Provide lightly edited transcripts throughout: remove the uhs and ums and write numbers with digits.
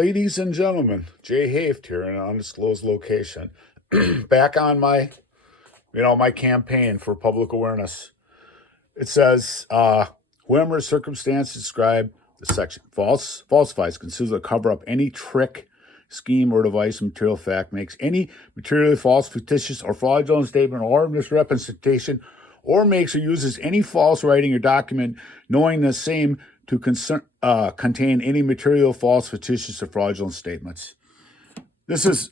Ladies and gentlemen, Jay Haft here in an undisclosed location. Back on my campaign for public awareness. It says, whoever circumstance described the section falsifies, conceals, or cover up any trick, scheme, or device, material fact, makes any materially false, fictitious, or fraudulent statement or misrepresentation, or makes or uses any false writing or document, knowing the same to contain any material false, fictitious, or fraudulent statements. This is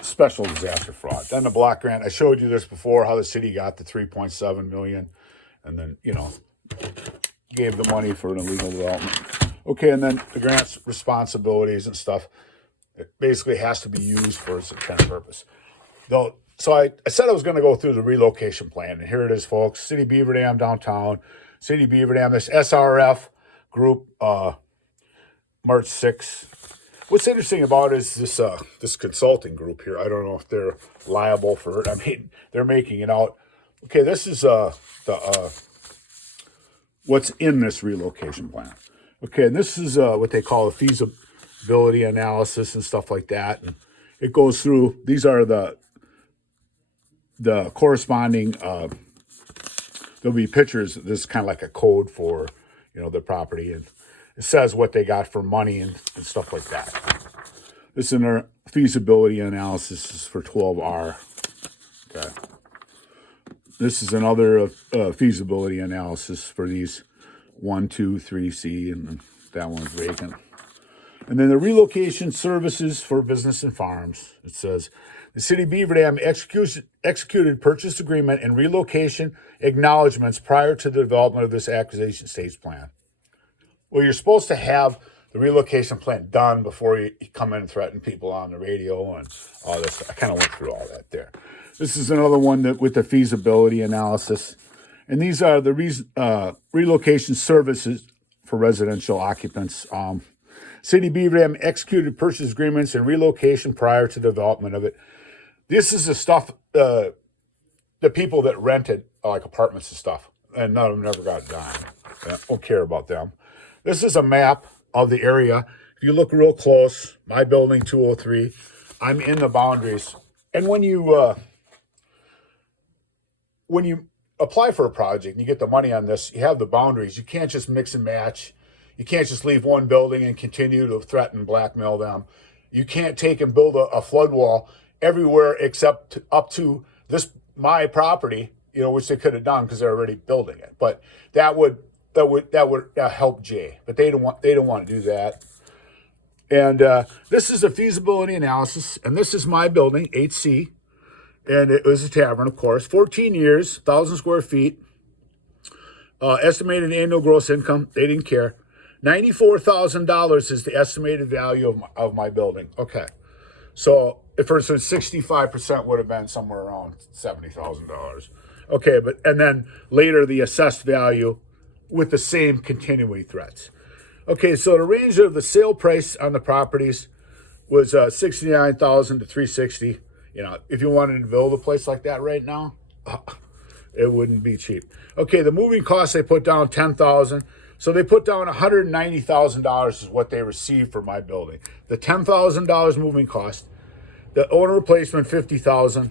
special disaster fraud. Then the block grant. I showed you this before, how the city got the $3.7 million, and then gave the money for an illegal development. Okay, and then the grant's responsibilities and stuff. It basically has to be used for its intended purpose. Though, so I said I was going to go through the relocation plan, and here it is, folks. City of Beaver Dam downtown. City of Beaver Dam. This SRF group, March 6th. What's interesting about it is this consulting group here. I don't know if they're liable for it. I mean, they're making it out. Okay, this is what's in this relocation plan. Okay, and this is what they call a feasibility analysis and stuff like that. And it goes through. These are the corresponding. There'll be pictures. This is kind of like a code for the property, and it says what they got for money and stuff like that. This is their feasibility analysis for 12R. Okay. This is another feasibility analysis for these 1, 2, 3C, and that one's vacant. And then the relocation services for business and farms. It says the City of Beaver Dam executed purchase agreement and relocation acknowledgments prior to the development of this acquisition stage plan. Well, you're supposed to have the relocation plan done before you come in and threaten people on the radio and all this. I kind of went through all that there. This is another one with the feasibility analysis. And these are the relocation services for residential occupants. City of Beaver Dam executed purchase agreements and relocation prior to development of it. This is the stuff, the people that rented like apartments and stuff, and none of them never got it done. I don't care about them. This is a map of the area. If you look real close, my building 203, I'm in the boundaries. And when you apply for a project and you get the money on this, you have the boundaries. You can't just mix and match. You can't just leave one building and continue to threaten and blackmail them. You can't take and build a flood wall everywhere except up to my property, which they could have done because they're already building it. But that would help Jay. But they don't want to do that. And this is a feasibility analysis, and this is my building, 8C, and it was a tavern, of course. 14 years, 1,000 square feet, estimated annual gross income. They didn't care. $94,000 is the estimated value of my building. Okay, so if for instance 65% would have been somewhere around $70,000. Okay, and then later the assessed value with the same continuing threats. Okay, so the range of the sale price on the properties was $69,000 to $360,000. If you wanted to build a place like that right now, it wouldn't be cheap. Okay, the moving costs, they put down $10,000. So they put down $190,000 is what they received for my building. The $10,000 moving cost, the owner replacement $50,000,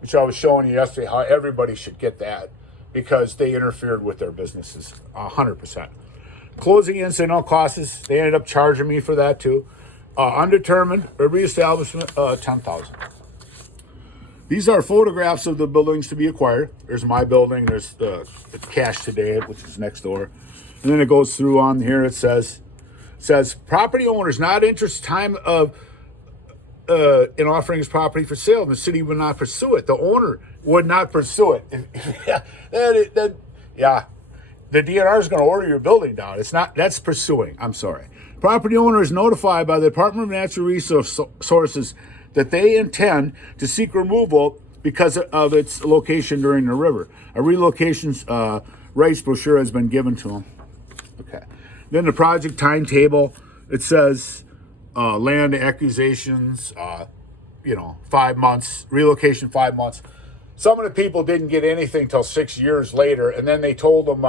which I was showing you yesterday how everybody should get that because they interfered with their businesses 100%. Closing incidental costs, they ended up charging me for that too. Undetermined reestablishment, $10,000. These are photographs of the buildings to be acquired. There's my building. There's the Cash Today, which is next door. And then it goes through on here. It says property owners not interested time of in offering his property for sale. The city would not pursue it. The owner would not pursue it. The DNR is going to order your building down. That's pursuing. I'm sorry. Property owner is notified by the Department of Natural Resources that they intend to seek removal because of its location during the river. A relocation rights brochure has been given to them. Okay. Then the project timetable, it says land accusations, 5 months, relocation 5 months. Some of the people didn't get anything till 6 years later, and then they told them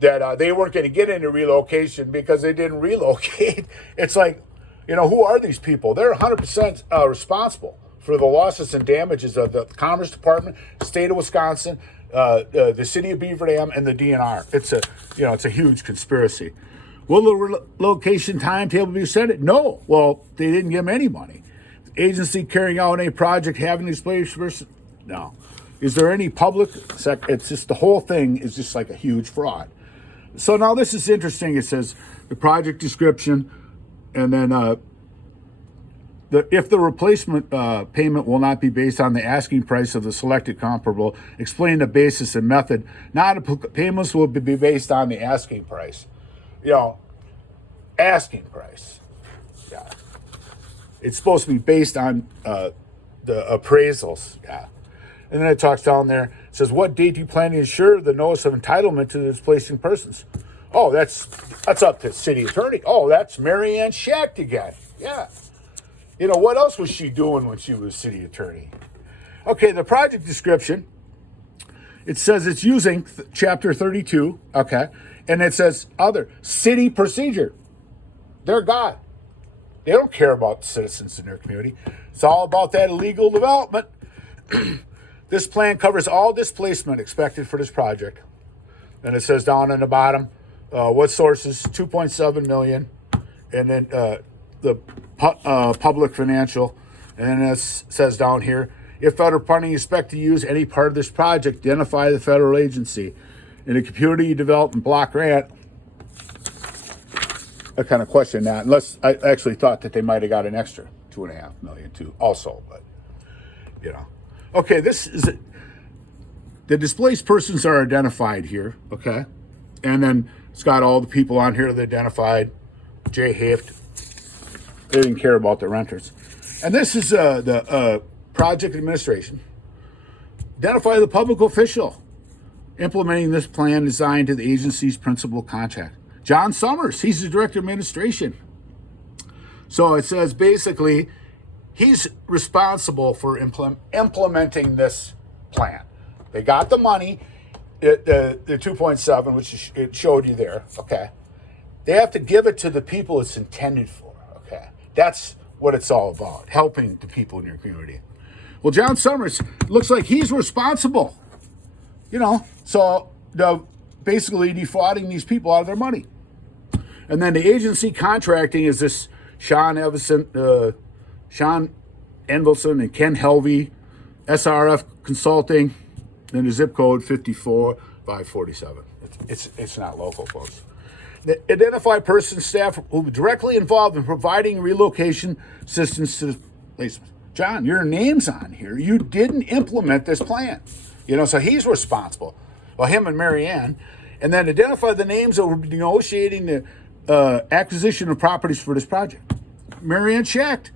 that they weren't going to get into relocation because they didn't relocate. It's like, who are these people? They're 100% responsible for the losses and damages of the Commerce Department, state of Wisconsin, the city of Beaver Dam, and the DNR. It's a huge conspiracy. Will the relocation timetable be set? No. Well, they didn't give them any money. Agency carrying out a project having displaced person? No. Is there any public? It's just the whole thing is just like a huge fraud. So now this is interesting. It says the project description, and then if the replacement payment will not be based on the asking price of the selected comparable, explain the basis and method. Payments will be based on the asking price. Asking price. Yeah. It's supposed to be based on the appraisals. Yeah. And then it talks down there. It says, what date do you plan to ensure the notice of entitlement to the displacing persons? Oh, that's up to the city attorney. Oh, that's Mary Ann Schacht again. Yeah. What else was she doing when she was city attorney? Okay, the project description, it says it's using chapter 32, okay, and it says other city procedure. They're God. They don't care about the citizens in their community. It's all about that illegal development. This plan covers all displacement expected for this project. And it says down on the bottom, what sources, 2.7 million, and then the public financial. And then it says down here, if federal funding is expected to use any part of this project, identify the federal agency. In a community development block grant, I kind of question that, unless I actually thought that they might have got an extra 2.5 million too also, but Okay, this is it. The displaced persons are identified here, okay? And then it's got all the people on here that identified. Jay Haft. They didn't care about the renters. And this is the project administration. Identify the public official implementing this plan designed to the agency's principal contract. John Summers, he's the director of administration. So it says basically he's responsible for implementing this plan. They got the money, the 2.7, which it showed you there, okay? They have to give it to the people it's intended for, okay? That's what it's all about, helping the people in your community. Well, John Summers looks like he's responsible, so basically defrauding these people out of their money. And then the agency contracting is this Sean Envelson and Ken Helvey, SRF Consulting, then the zip code 54547. It's not local, folks. Identify person, staff who will be directly involved in providing relocation assistance to the placement. John, your name's on here. You didn't implement this plan. So he's responsible. Well, him and Mary Ann. And then identify the names that will be negotiating the acquisition of properties for this project. Mary Ann Schacht.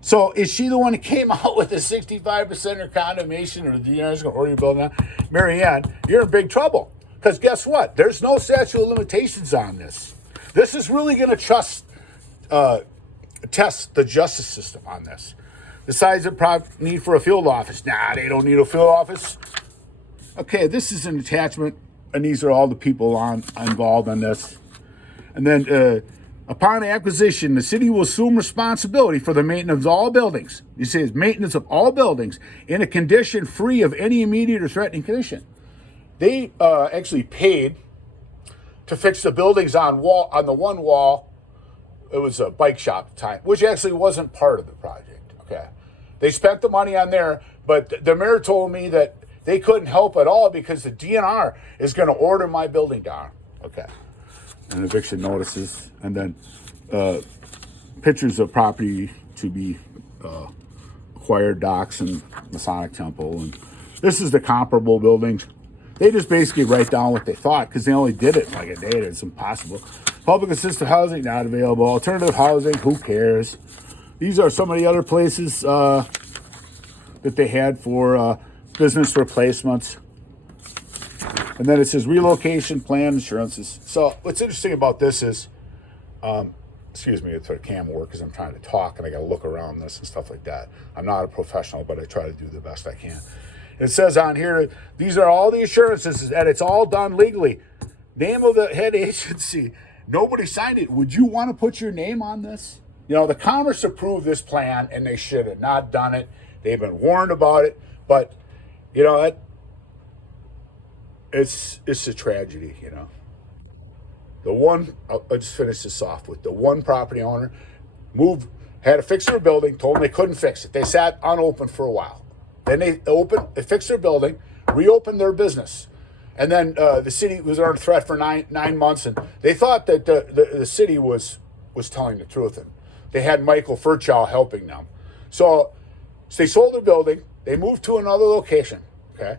So is she the one that came out with the 65% or condemnation or the DNR's going to order your building out? Mary Ann, you're in big trouble. Because guess what? There's no statute of limitations on this. This is really going to test the justice system on this. Decides the need for a field office. Nah, they don't need a field office. Okay, this is an attachment, and these are all the people involved in this. And then upon acquisition, the city will assume responsibility for the maintenance of all buildings. You see, it's maintenance of all buildings in a condition free of any immediate or threatening condition. They actually paid to fix the buildings on the one wall. It was a bike shop at the time, which actually wasn't part of the project. Okay, they spent the money on there, but the mayor told me that they couldn't help at all because the DNR is going to order my building down. Okay, and eviction notices, and then pictures of property to be acquired, docks and Masonic Temple, and this is the comparable buildings. They just basically write down what they thought because they only did it in like a day. It's impossible. Public assisted housing, not available. Alternative housing, who cares? These are some of the other places that they had for business replacements. And then it says relocation plan insurances. So what's interesting about this is, excuse me, it's a cam work because I'm trying to talk and I got to look around this and stuff like that. I'm not a professional, but I try to do the best I can. It says on here, these are all the assurances that it's all done legally. Name of the head agency. Nobody signed it. Would you want to put your name on this? You know, the Commerce approved this plan, and they should have not done it. They've been warned about it, but you know, it's a tragedy. You know, the one. I'll just finish this off with the one property owner moved, had to fix their building, told them they couldn't fix it. They sat unopened for a while. Then they fixed their building, reopened their business. And then the city was under threat for nine months, and they thought that the city was telling the truth. And they had Michael Furchow helping them. So they sold their building. They moved to another location. Okay.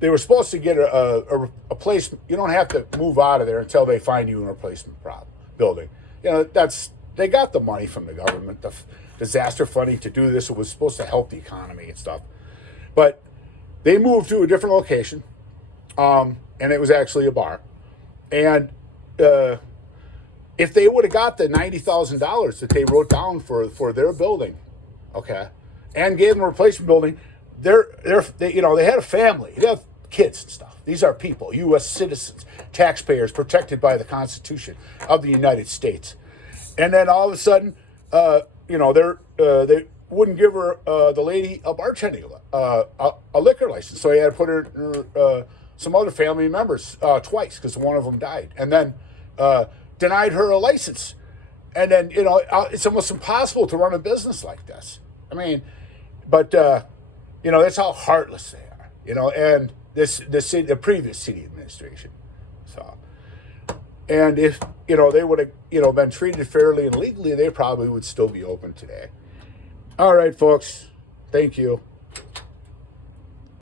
They were supposed to get a replacement. You don't have to move out of there until they find you a replacement building. You know, they got the money from the government, the disaster funding to do this. It was supposed to help the economy and stuff. But they moved to a different location, and it was actually a bar. And if they would have got the $90,000 that they wrote down for their building, okay, and gave them a replacement building, they had a family, they have kids and stuff. These are people, U.S. citizens, taxpayers protected by the Constitution of the United States. And then all of a sudden, they wouldn't give her the lady a bartending a liquor license, so he had to put her some other family members twice because one of them died, and then denied her a license. And then it's almost impossible to run a business like this. I mean, but that's how heartless they are. And the previous city administration. So. And if, they would have, been treated fairly and legally, they probably would still be open today. All right, folks. Thank you.